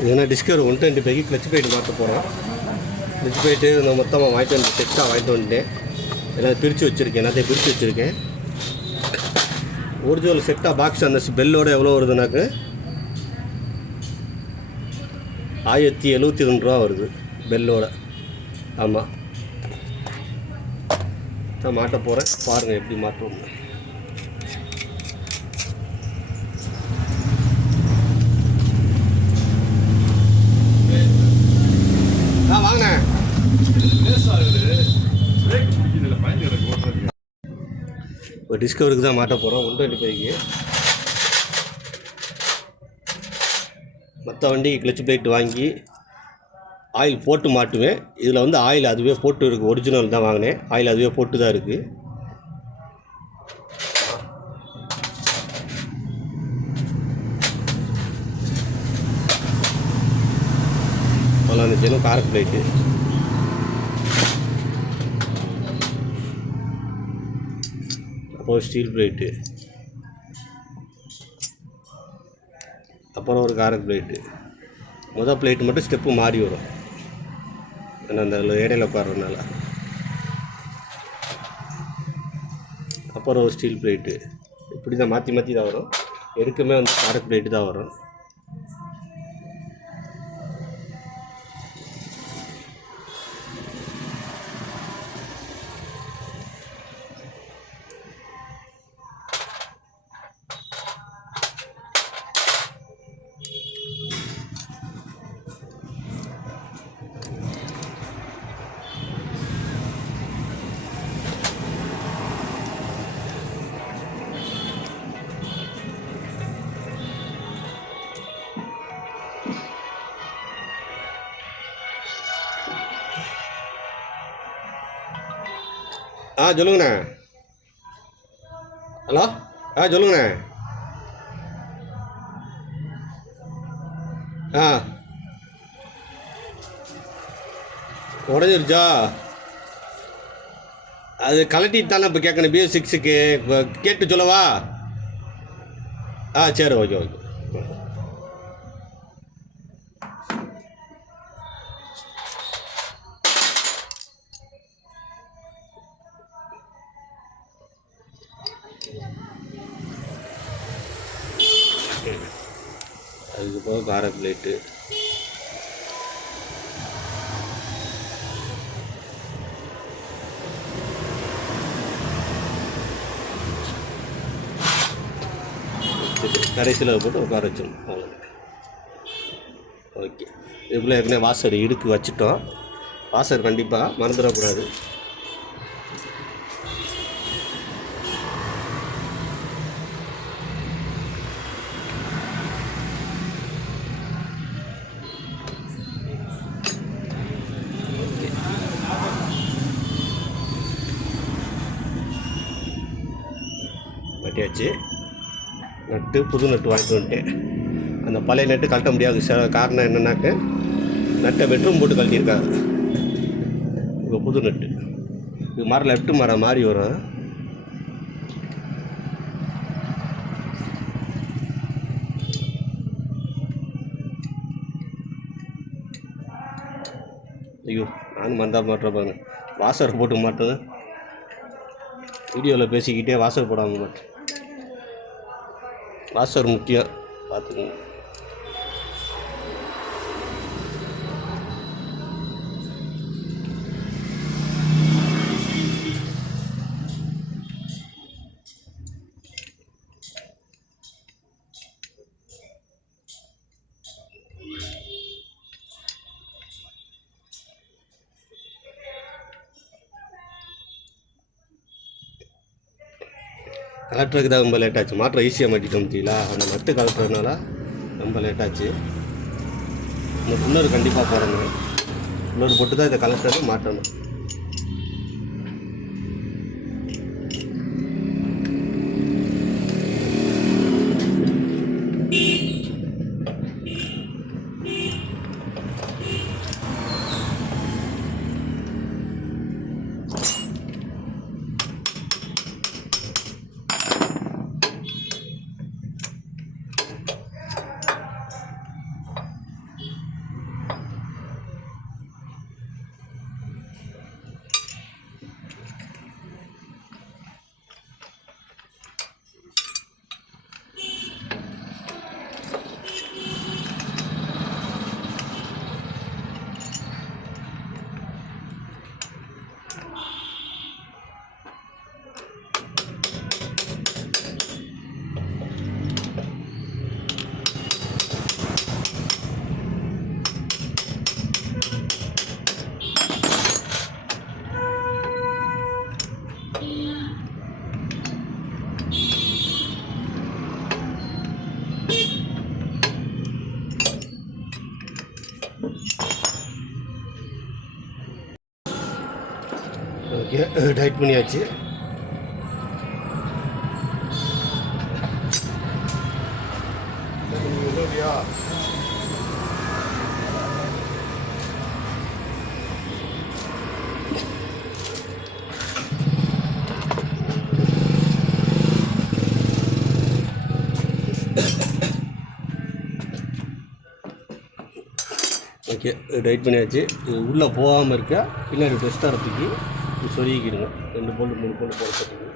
இது என்ன discover 125 clutch plate மாற்ற போகிறோம். கிளச் பிளேட்டு நான் மொத்தமாக வாங்கிட்டு வந்து செட்டாக வாங்கிட்டு வந்துட்டேன். எல்லாம் பிரித்து வச்சுருக்கேன், எல்லாத்தையும் பிரித்து வச்சுருக்கேன். ஒரிஜினல் செட்டாக பாக்ஸ் அந்த பெல்லோடு எவ்வளோ வருதுனாக்கு 1072 ரூபா வருது பெல்லோட. ஆமாம், நான் மாட்ட போகிறேன், பாருங்கள் எப்படி மாட்டுவோம். வாங்க இப்போ டிஸ்கவருக்கு தான் மாட்ட போகிறோம். 125க்கு மற்ற வண்டிக்கு கிளச் பிளேட் வாங்கி ஆயில் போட்டு மாட்டுவேன். இதில் வந்து ஆயில் அதுவே போட்டு இருக்குது. ஒரிஜினல் தான் வாங்கினேன், ஆயில் அதுவே போட்டு தான் இருக்குது. அந்த காரக் பிளேட்டு அப்புறம் ஸ்டீல் பிளேட்டு, அப்புறம் ஒரு காரக் பிளேட்டு. முதல் பிளேட்டு மட்டும் ஸ்டெப்பு மாறி வரும், ஏன்னா அந்த இடையில உட்கார்றதுனால. அப்புறம் ஒரு ஸ்டீல் பிளேட்டு. இப்படி தான் மாற்றி மாற்றி தான் வரும். எதுக்குமே வந்து காரக் பிளேட்டு தான் வரும். சொல்லுங்கண்ணே. ஹலோ, சொல்லுங்கண்ணே. உடஞ்சிருச்சா? அது கலட்டிட்டு தானே இப்போ கேட்கணும். BS6க்கு கேட்டு சொல்லவா? சரி, ஓகே. அதுக்கு போக காரக் பிளேட்டு, கடைசியில் போட்டு உட்கார வச்சிடணும். அவ்வளோ. ஓகே, இதுக்குள்ளே ஏற்கனவே வாசர் இடுக்கு வச்சுட்டோம். வாசர் கண்டிப்பாக மறந்துடக்கூடாது. கட்டியாச்சு. நட்டு புது நட்டு வாங்கிட்டு வந்துட்டேன். அந்த பழைய நட்டு கழட்ட முடியாது. காரணம் என்னன்னாக்க நட்டை பெட்ரூம் போட்டு கழட்டியிருக்காங்க. இப்போ புது நட்டு இது மரம் லெஃப்ட் மரம் மாதிரி வரும். ஐயோ, நானும் மறந்தா மாட்டேன் பாருங்க. வாசர் போட்டு மாட்டேன். வீடியோவில் பேசிக்கிட்டே வாசர் போடாமல் மாட்டேன். வாசர் முக்கியம், பார்த்துக்கோங்க. கலெக்டருக்கு தான் ரொம்ப லேட்டாச்சு. மாற்றம் ஈஸியாக மாட்டிட்டோம் பார்த்தீங்களா? அந்த நட்டு கலெக்டர்னால ரொம்ப லேட்டாச்சு. இன்னொரு கண்டிப்பாக போடணும். இன்னொரு போட்டு தான் இதை கலெக்டருக்கு மாட்டணும். ஓகே, டைட் பண்ணியாச்சு. ஓகே, டைட் பண்ணியாச்சு. இது உள்ளே போகாமல் இருக்க பின்னாடி டெஸ்ட்டாக தூக்கி இது சொருகிக்கிடுங்க. 2 போல்டு 3 போல்டு போட்டுக்கிடுங்க.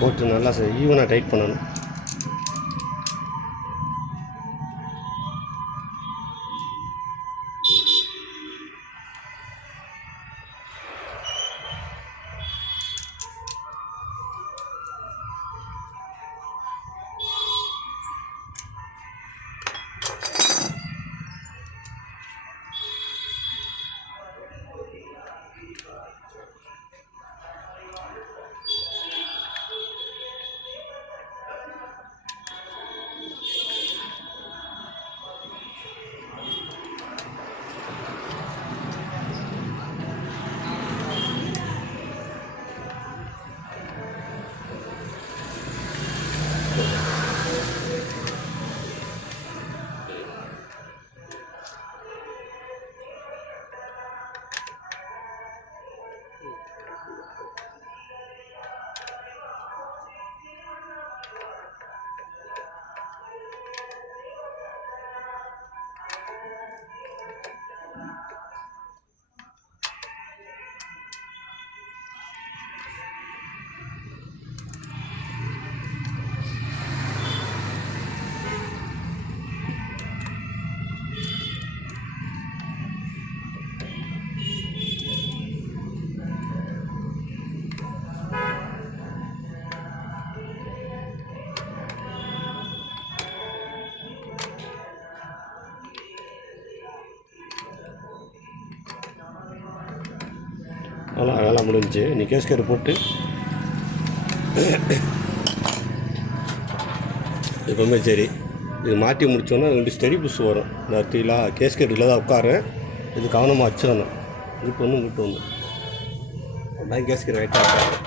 போட்டு நல்லா ஈவனாக டைட் பண்ணணும். வேலை முடிஞ்சு நீ கேஸ்கெட் போட்டு எப்பவுமே சரி இது மாட்டி முடித்தோன்னா 2 ஸ்டெடி புஷ் வரும். நான் டீலாக கேஸ்கெட்டில் தான் உட்காரேன். இது கவனமாக வச்சிடணும். இங்கிட்டு ஒன்று இங்கிட்டு ஒன்று பேங்க் கேஸ்கெட் ரைட்டாக இருக்காது.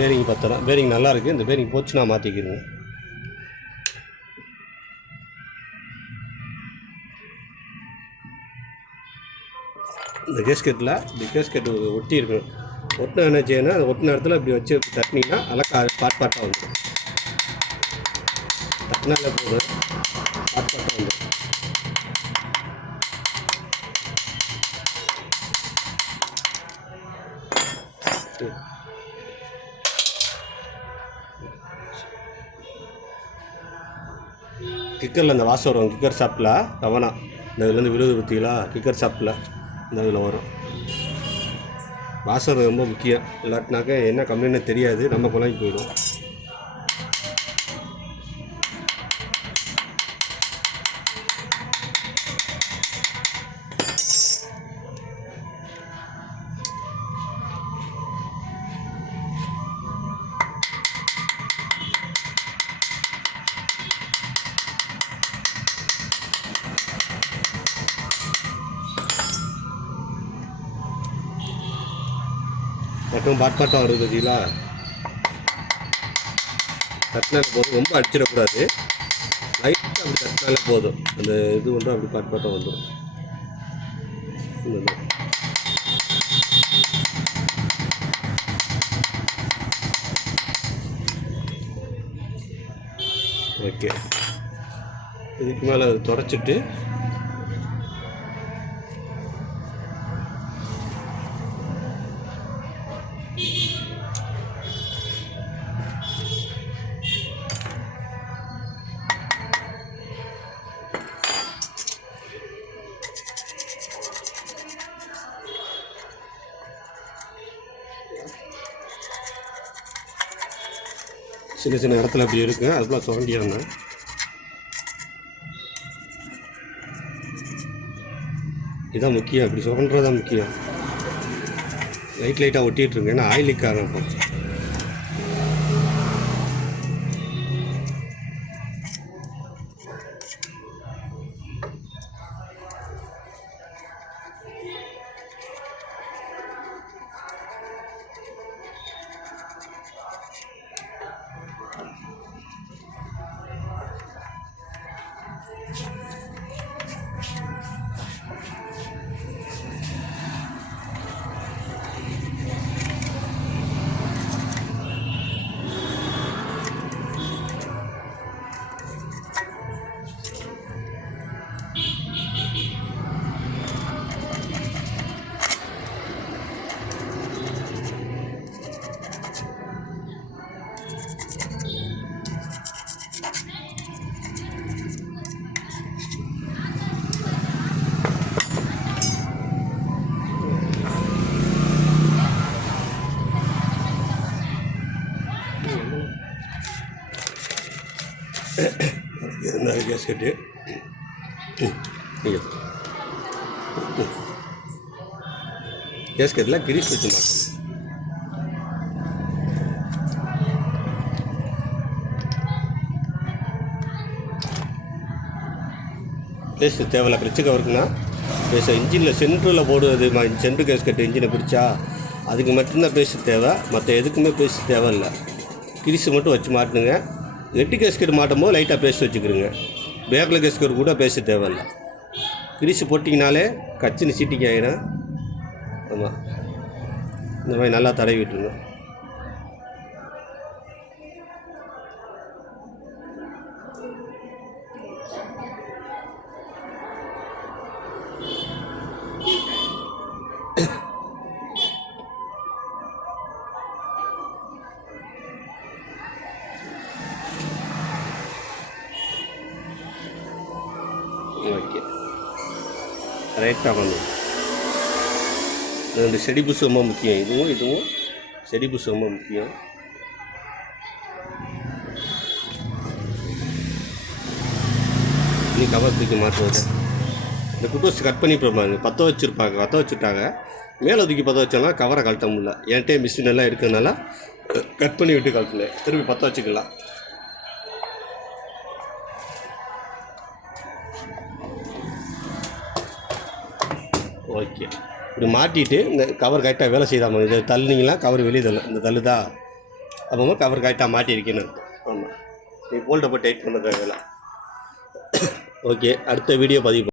பேரிங் பத்திரம் பேரிங் நல்லா இருக்குது. இந்த பேரிங் போச்சுன்னா மாற்றிக்கிடுங்க. இந்த கேஸ்கெட்டு ஒட்டி இருக்கணும். ஒட்டின என்ன செய்யணும், அது ஒட்டின இடத்துல இப்படி வச்சு தட்டினீங்கன்னா அழகா பாட்டாக வந்துடும். தட்டினால போதும், பாட்டாக வந்துடும். கிக்கரில் இந்த வாசம் வரும். கிக்கர் ஷாப்பில் கவனம், இந்த இதுலேருந்து விழுது பற்றிங்களா, கிக்கர் ஷாப்பில் இந்த இதில் வரும். வாசம் ரொம்ப முக்கியம். இல்லாட்டினாக்க என்ன கம்ப்ளைண்ட்னு தெரியாது, நம்ம குழம்பு போயிடும். பக்கம் பாட்பாட்டம் வருது பார்த்தீங்களா? தட்டினால போதும், ரொம்ப அடிச்சிடக்கூடாது. லைட்டாக அப்படி தட்டினாலே போதும். அந்த இது ஒன்றும் அப்படி பாட்பாட்டம் வந்துடும். ஓகே, இதுக்கு மேலே அதை தொடச்சிட்டு சின்ன சின்ன இடத்துல அப்படி இருக்குது, அதுக்குள்ள சுரண்டிடணும். இதுதான் முக்கியம், அப்படி சுரண்டுறது தான் முக்கியம். லைட்டாக ஒட்டிகிட்ருங்க, ஏன்னா ஆயில் லீக் ஆகும். கேஸ்கெட்டு கேஸ்கெட்டில் கிரீஸ் வச்சு மாட்டோம். பேஸ்ட் தேவையில்ல, பிரிட்ஜு கவருக்குன்னா பேச இன்ஜினில் சென்ட்ரில் போடுவது சென்ட்ரு கேஸ்கெட்டு இன்ஜினை பிரித்தா அதுக்கு மட்டும்தான் பேஸ்ட் தேவை, மற்ற எதுக்குமே பேஸ்ட் தேவையில்லை. கிரீஸு மட்டும் வச்சு மாட்டுங்க. எட்டு கேஸ்கெட் மாட்டும் போது லைட்டாக பேஸ்ட் வச்சுக்கிறோங்க. பேக்கில் கேஸ்கெட் கூட பேஸ்ட் தேவையில்லை. கிரீஸு போட்டிங்கனாலே கச்சின்னு சீட்டிங் ஆகிடும். ஆமாம், இந்த மாதிரி நல்லா தடவி விட்டுருங்க. ஓகே, ரைட்டாக பண்ணுவோம். ரெண்டு செடி புஷ் ரொம்ப முக்கியம். இதுவும் செடி புஷ் ரொம்ப முக்கியம். நீ கவர் தூக்கி மாற்றுவது இந்த குட்டோஸ் கட் பண்ணி போயிருப்பாங்க, பற்ற வச்சுட்டாங்க. மேலே தூக்கி பற்ற வச்சோம்னா கவரை கழட்ட முடியல. என்கிட்ட மிஷின் எல்லாம் இருக்கிறதுனால கட் பண்ணி விட்டு கழட்டல, திருப்பி பற்ற வச்சுக்கலாம். ஓகே, இப்படி மாட்டிட்டு இந்த கவர் கரெக்டாக வேலை செய்தாமல் இதை தள்ளினீங்களா கவர் வெளியே தள்ளும். இந்த தள்ளுதா அப்போ கவர் கரெக்டாக மாட்டியிருக்கேன்னு அர்த்தம். ஆமாம், நீ போல்ட்டை போட்டு டைட் பண்ணுறது வேலை. ஓகே, அடுத்த வீடியோ பதிவு